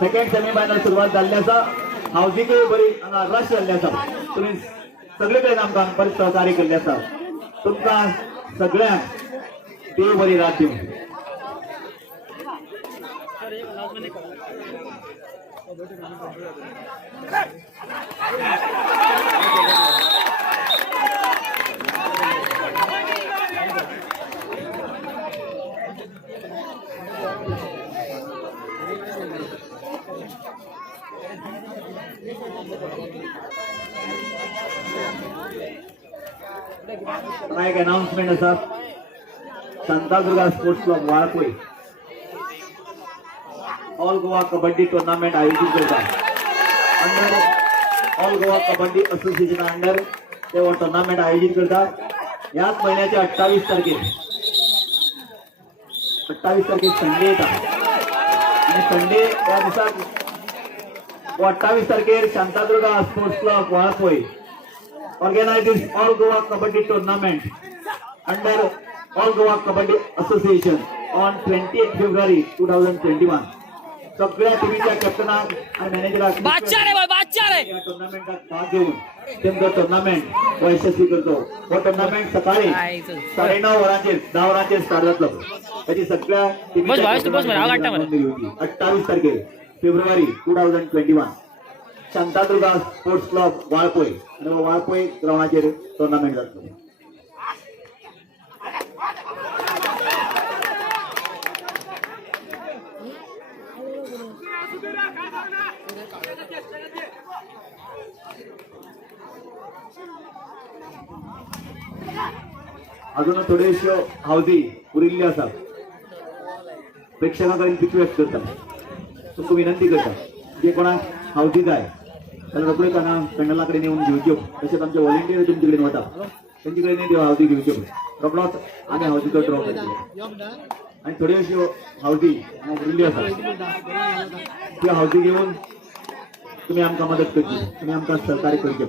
Second semifinal सुरुवात जाल्ली आसा. हावजीकय बरी हांगा रश जाल्ले आसा. तुमी सगळे कडेन आमकां बरें सहकार्य केल्ले आसा. तुमकां सगळ्यांक देव बरी रात दिवं. एक अनाउन्समेंट आसा. Shantadurga sports club Valpoi all Goa kabaddi tournament आयोजित करता. Under all Goa kabaddi association under ते हो टुर्नामेंट आयोजित करता. याच महिन्याच्या 28 तारखेर संडे येता आणि संडे या दिसाक 28 तारखेर Shantadurga sports club Valpoi organizes all Goa Kabaddi tournament under all Goa Kabaddi Association on 28 February 2021. सगळ्या टीमच्या कॅप्टनाक आणि मॅनेजराक या टुर्नामेंटात भाग घेऊन तेमचो टुर्नामेंट यशस्वी करतो. हो टुर्नामेंट सकाळी 9:30 वरांचेर 10 वरांचेर स्टार्ट जातलो. त्याची सगळ्या टीमच्या 28 तारखेर February 2021 Shantadurga sports club Valpoi आणि वाळपय ग्राउंडाचेर टुर्नामेंट जातलो. अजून थोडेश्यो हावजी उरिल्ल्यो आसा. प्रेक्षकां कडेन रिक्वेस्ट करता, तुमकां विनंती करता, जे कोणाक हावजी जाय जाल्यार रोखडेच हांगा पेंडला कडेन येवन घेवच्यो. तशेंच आमचे व्हॉलंटियर तुमचे कडेन वता, तेंचे कडेन त्यो हावजी घेवच्यो. रोखडोच आमी हावजीचो ड्रॉ करतले. आनी थोड्यो अश्यो हावजी हांगा उरिल्ल्यो आसा, त्यो हावजी घेवन तुमी आमकां मदत करची, तुमी आमकां सहकार्य करचें.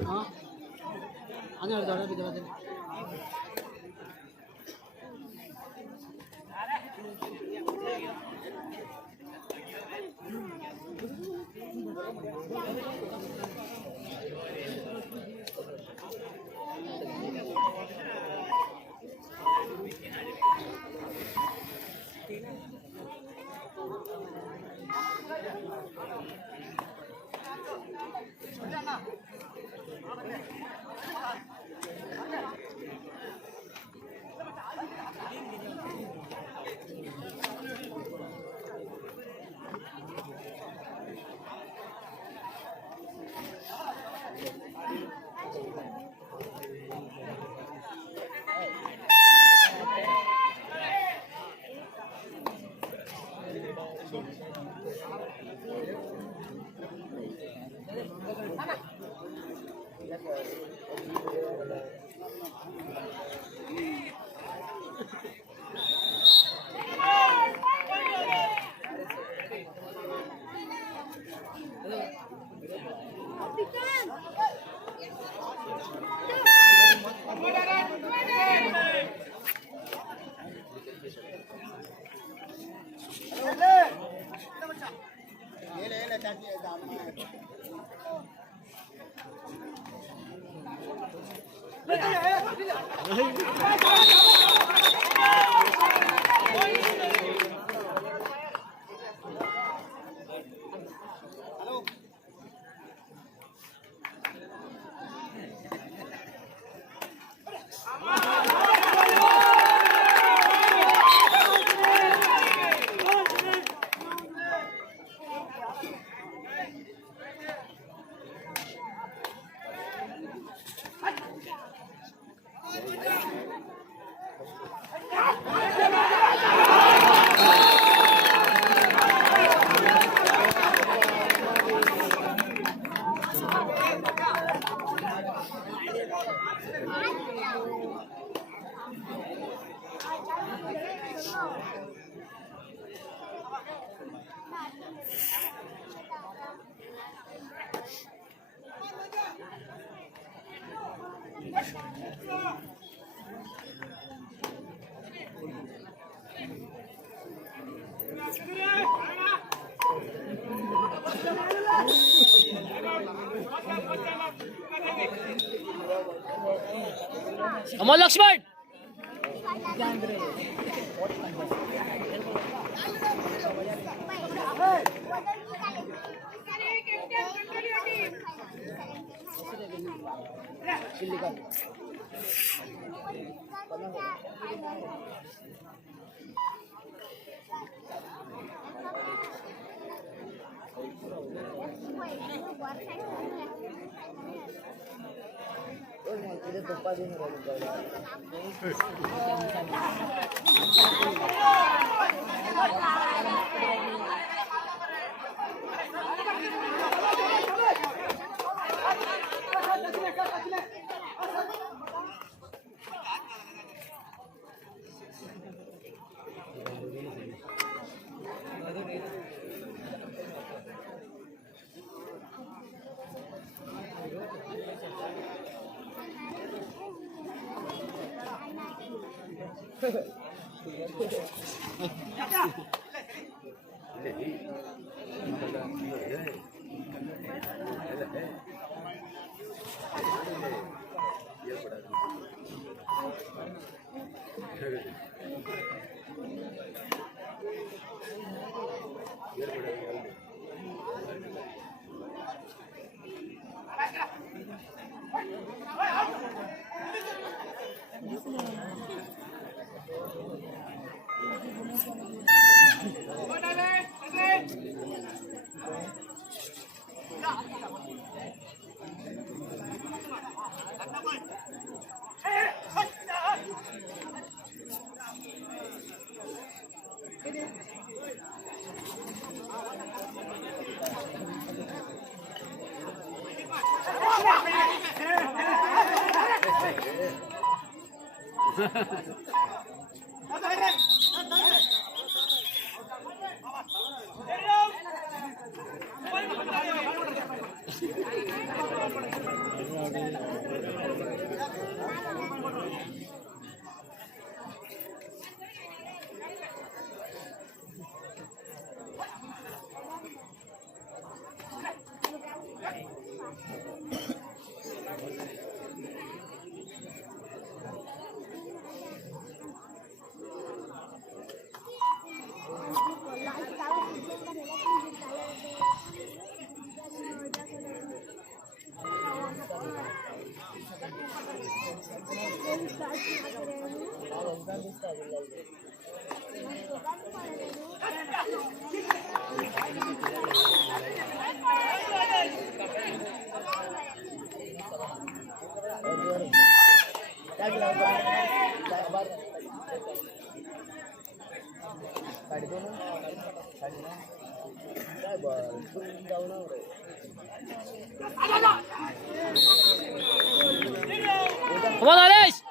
Come on, Lakshman. Come on, Alex.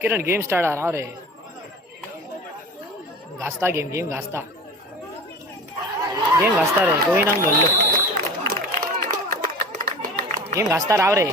Kiran game start आ रहा रे घासता गेम घासता रे कोई ना बोल गेम घासता राव रे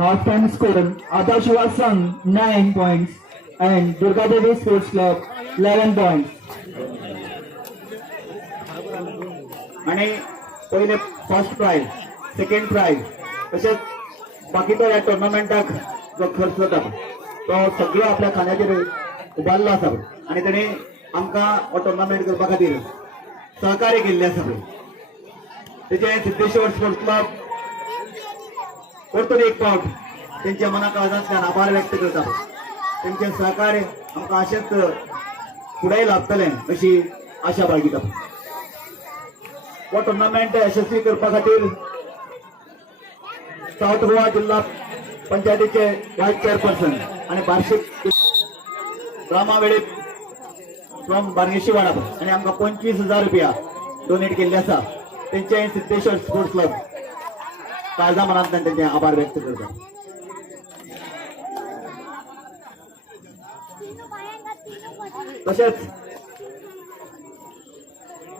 Half time score, Adarsh Vasang 9 points and Durga Devi Sports Club 11 points. आणि पहिले फर्स्ट प्राइज सेकंड प्राइज तसेच बाकीच्या या टुर्नामेंटाक जो खर्च जाता तो सगळो आपल्या खांद्याचेर उबारलो आसा आणि ताणें आमकां हो टुर्नामेंट करपा खातीर सहकार्य केल्लें आसा तेचे सिद्धेश्वर स्पोर्ट्स क्लब परतून एक पावट त्यांच्या मना काळजांतल्यान आभार व्यक्त करता त्यांचे सहकार्य आमकां अशेंच फुडेंय लाभतलें अशी आशा बाळगिता हो टुर्नामेंट यशस्वी करपा खातीर साऊथ गोवा जिल्हा पंचायतीचे वायस चेअरपर्सन आणि वार्षिक रामा वेळीप फ्रॉम बार्देशी वाडा आणि आमकां 25,000 रुपया डोनेट केल्ले आसा तेंचे सिद्धेश्वर स्पोर्ट्स क्लब काळजा मनांतल्यान त्यांचे आभार व्यक्त करतात तसेच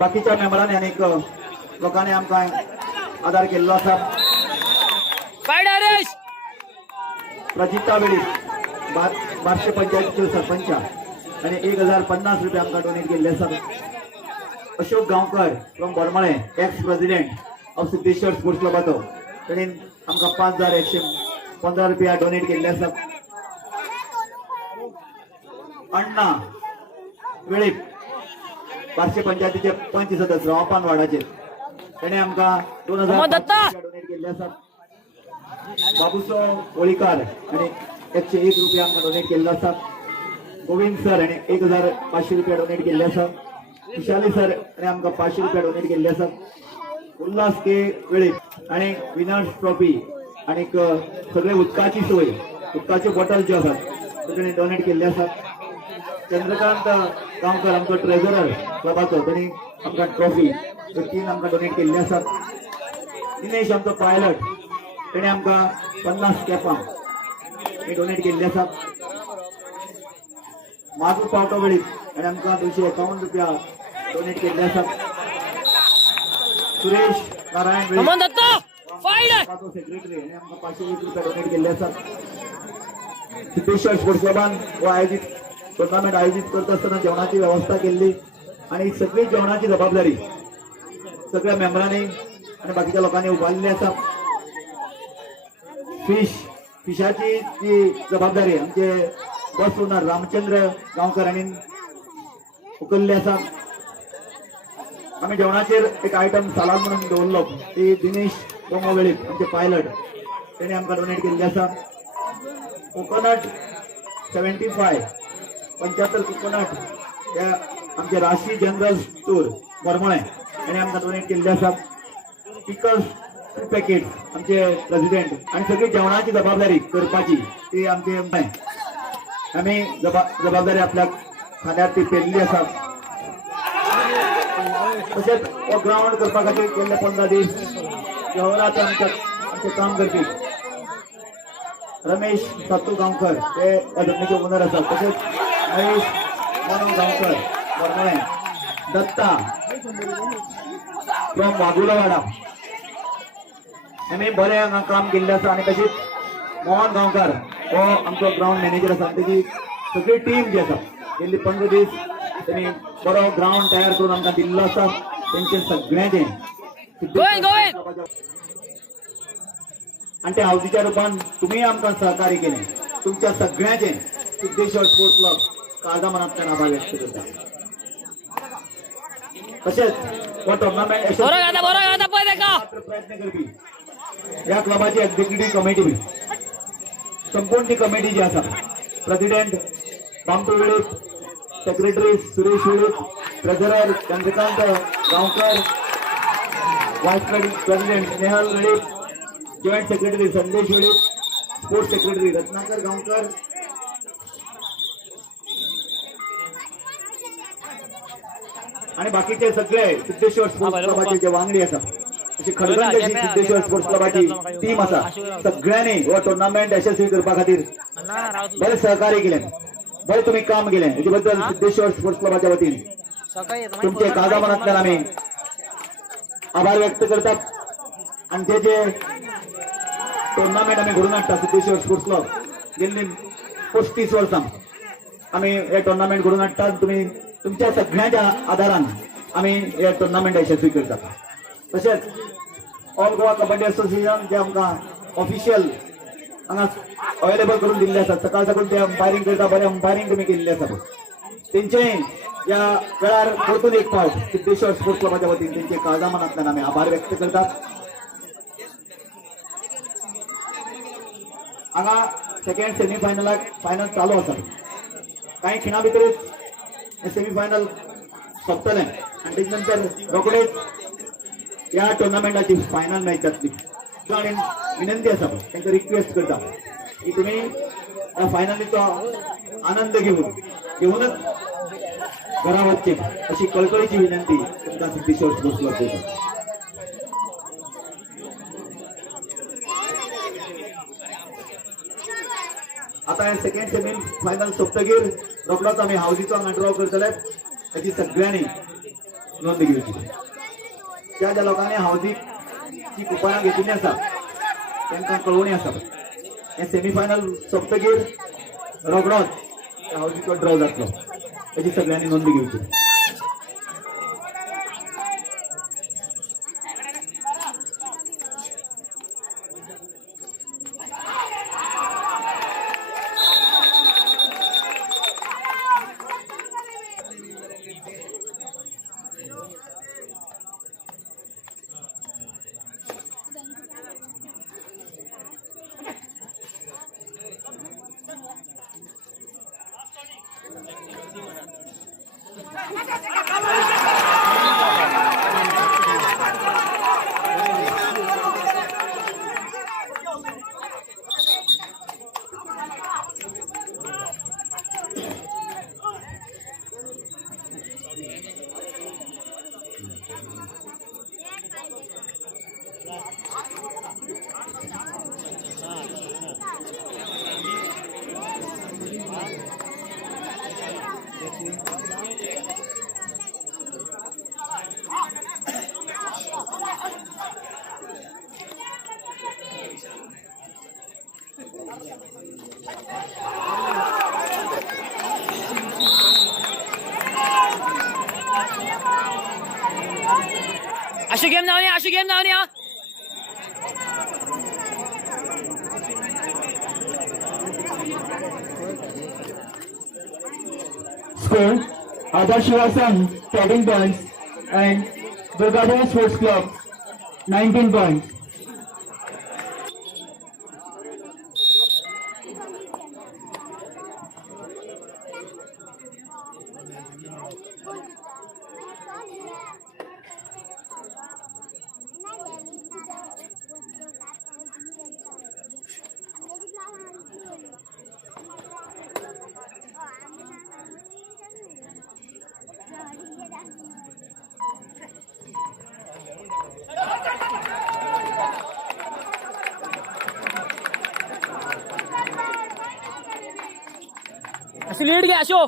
बाकीच्या मेंबरांनी अनेक लोकांनी आमकां आदार केल्लो आसा प्रजिता वेळी 1200 पंचायतीचे सरपंच आणि 1050 रुपये आमकां डोनेट केल्ले आसात. Ashok Gaonkar from Bormale, ex president of Siddheshwar sports क्लबाचो, ताणें आमकां 5115 रुपया डोनेट केल्ले आसात. अण्णा वेळीप 1200 पंचायतीचे पंच सदस्य रावपान वार्डाचे, ताणें आमकां 2000 डोनेट केल्ले आसात. बाबूसो होळीकार आणि 101 रुपया आमकां डोनेट केल्ले आसात. गोविंद सर आणि 1500 रुपया डोनेट केल्ले आसात. विशाली सर आणि आमकां 500 रुपया डोनेट केल्ले आसात. उल्हास के वेळीप आणि विनर्स ट्रॉफी आणि सगळे उदकाची सोय, उदकाचे बॉटल जे आसात ते डोनेट केल्ले आसात. चंद्रकांत गांवकर आमचो ट्रेझरर क्लबाचो, ताणी आमकां ट्रॉफी 3 आमकां डोनेट केल्ले आसात. दिनेश आमचो पायलट, ताणें आमकां 50 कॅपां डोनेट केल्ले आसात. माधू पावटो वेळीप ताणें आमकां 251 रुपया डोनेट केल्ले आसात. सुरेश नारायण वेळीप सेक्रेटरी आणि आमकां 501 रुपया डोनेट केल्ले आसात. सिद्धेश्वर स्पोर्ट्स क्लबान हो आयोजित टुर्नामेंट आयोजित करत असताना जेवणाची व्यवस्था केली आणि सगळी जेवणाची जबाबदारी सगळ्या मेंबरांनी आणि बाकीच्या लोकांनी उभारलेली आसा. फिशाची जी जबाबदारी आमचे बस ओनर रामचंद्र गांवकर हांणी उखल्ली आसा. आमी जेवणाचेर एक आयटम सालाद म्हणून दवरलो, ती दिनेश बोंगो वेळीप आमचे पायलट, ताणें आमकां डोनेट केल्ली आसा. कोकोनट 75 कोकोनट हे आमचे राशी जनरल स्टोर बोरमळे ताणें आमकां डोनेट केल्ले आसा. पिकल्स 2 पॅकेट्स आमचे प्रेसिडेंट आणि सगळी जेवणाची जबाबदारी करपाची ती आमचे आमी जबाबदारी आपल्या खांद्यार ती पेल्ली आसा. तशेंच हो ग्राउंड करपा खातीर गेल्ले 15 दीस शहरात आमचे काम करपी रमेश सत्तू गांवकर हे जमनीचे ओनर आसात. तशेंच महेश मनोज गांवकर बोरमळे, दत्ता फ्रॉम वागुलावाडा आमी बरें हांगा काम केल्लें आसा. आणि तशीच मोहन गांवकर हो आमचो ग्राउंड मॅनेजर आसा. तेजी सगळी टीम जी आसा गेल्ली 15 दीस त्यांनी बरो ग्राउंड तयार करून आमकां दिल्लो आसा. तेंचे सगळ्यांचे आणि ते हावजीच्या रूपान तुम्ही आमकां सहकार्य केलें. तुमच्या सगळ्यांचे सिद्धेश्वर स्पोर्ट्स क्लब काळजा मनांतल्यान आभार व्यक्त करता. तशेंच हो टुर्नामेंट प्रयत्न करपी ह्या क्लबाची एक्झिक्युटिव्ह कमिटी बी संपूर्ण ती कमिटी जी आसा, president Bamtu Velip, secretary Suresh Velip, treasurer Chandrakant Gaonkar, vice president Snehal Velip, joint secretary Sandesh Velip, sports secretary Ratnakar Gaonkar, आणि बाकीचे सगळे सिद्धेश्वर स्पोर्ट्स क्लबाचे जे वांगडी आसा, अशी खडगंज सिद्धेश्वर स्पोर्ट्स क्लबाची टीम आसा, सगळ्यांनी हो टुर्नामेंट यशस्वी करपा खातीर बरें सहकार्य केलें, बरें तुम्ही काम केलें. हेचे बद्दल सिद्धेश्वर स्पोर्ट्स क्लबाच्या वतीन तुमचे काळजा मनांतल्यान आमी आभार व्यक्त करतात. आणि ते जे टुर्नामेंट आमी घडोवन हाडटा सिद्धेश्वर स्पोर्ट्स क्लब गेल्ली 35 वर्सां आमी हे टुर्नामेंट घडोवन हाडटा. तुम्ही तुमच्या सगळ्यांच्या आदारान आमी हे टुर्नामेंट यशस्वी करतात. तशेंच ऑल गोवा कबड्डी असोसिएशन जे आमकां ऑफिशियल हांगा अवेलेबल करून दिल्ले आसात, सकाळ साकून ते अंपायरिंग करता, बरें अंपायरिंग तुमी केल्लें आसा. तेंचेय ह्या वेळार परतून एक फावट सिद्धेश्वर स्पोर्ट्स क्लबाच्या वतीन तेंचे काळजा मनांतल्यान आमी आभार व्यक्त करतात. हांगा सेकंड सेमीफायनलाक फायनल चालू आसा. कांय खिणा भितरूच हे सेमीफायनल सोंपतलें आनी तेजे नंतर रोखडेच ह्या टुर्नामेंटाची फायनल मॅच जातली. आणि विनंती आसा, तांकां रिक्वेस्ट करता की तुमी ह्या फायनलीचो आनंद घेऊनच घरा वचचे अशी कळकळीची विनंती तुमकां सिद्धेश्वर स्पोर्ट्स क्लब करता. आता हे सेकंड सेमी फायनल सोंपतकीर रोखडोच आमी हावजीचो हांगा ड्रॉ करतले. ताची सगळ्यांनी नोंद घेवची. ज्या ज्या लोकांनी हावजीची कुपनां घेतिल्लीं आसा तांकां कळोवणी आसा हे सेमीफायनल सोंपतकीर रोखडोच हावजीचो ड्रॉ जातलो हेची सगळ्यांनी नोंद घेवची. आशू गेम नावनी हा. Score Adarsh Shivasan 13 points and Durgadeva Sports Club 19 points. Ashu lead घे Ashu.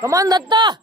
Come on, Datta.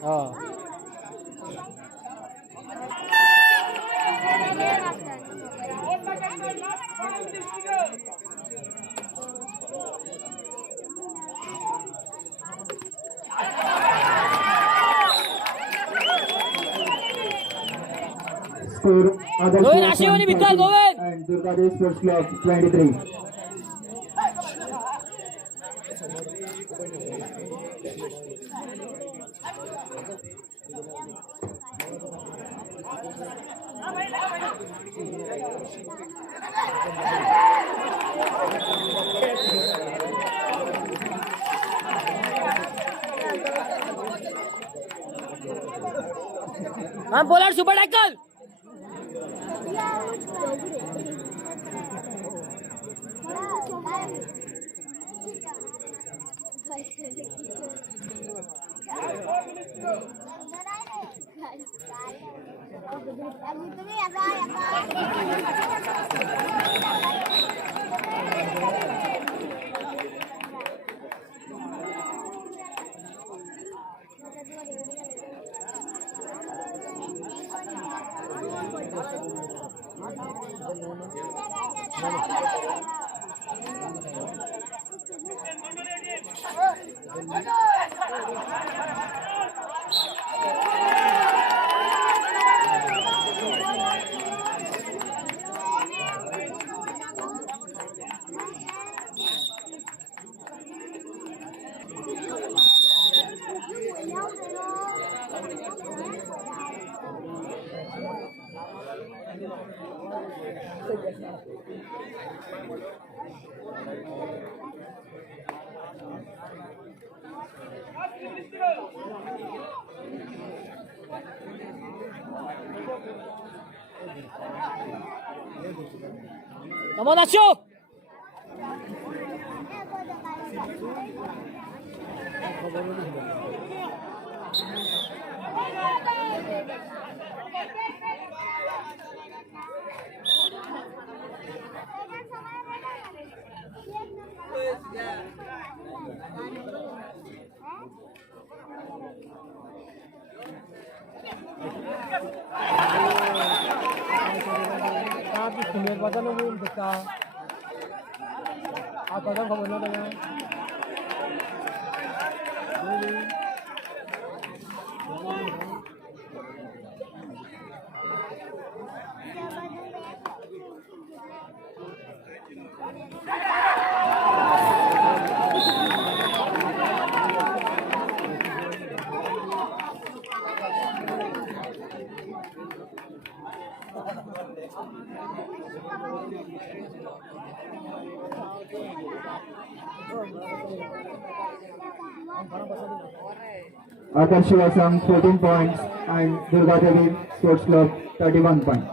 Oh. Score Adarsh Govind, Shivasan Ashwini, Vital, 13 Govind. and Durgadeva Sports Club 23. Pollard, super tackle. Come on, Ashu! Tapi sumber badan umum besar. Apa kan kamu nak tanya? Adarsh Shivasam 14 points and Durga Devi Sports Club 31 points.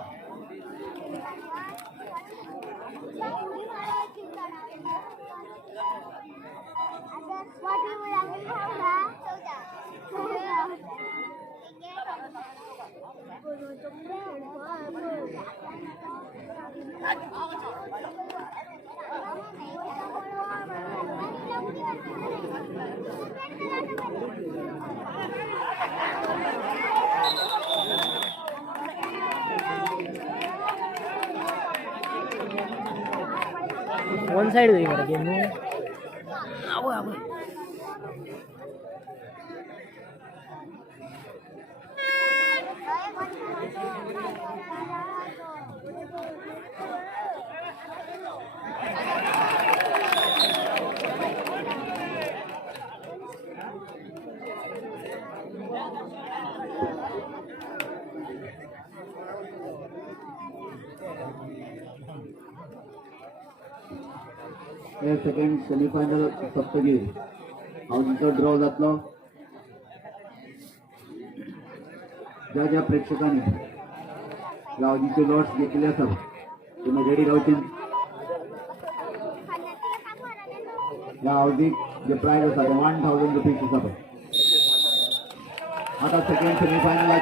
One side हुई मेरा game में आओ आओ second semifinal सप्तगीर हाऊसचा draw जातलो. ज्या ज्या प्रेक्षकांनी ह्या हाऊजीचे लॉट्स घेतले आसात तुम्ही रेडी रावचे. ह्या हाऊजीक जे प्राइज आसा ते 1000 रुपीज आसा. आता सेकंड सेमीफायनल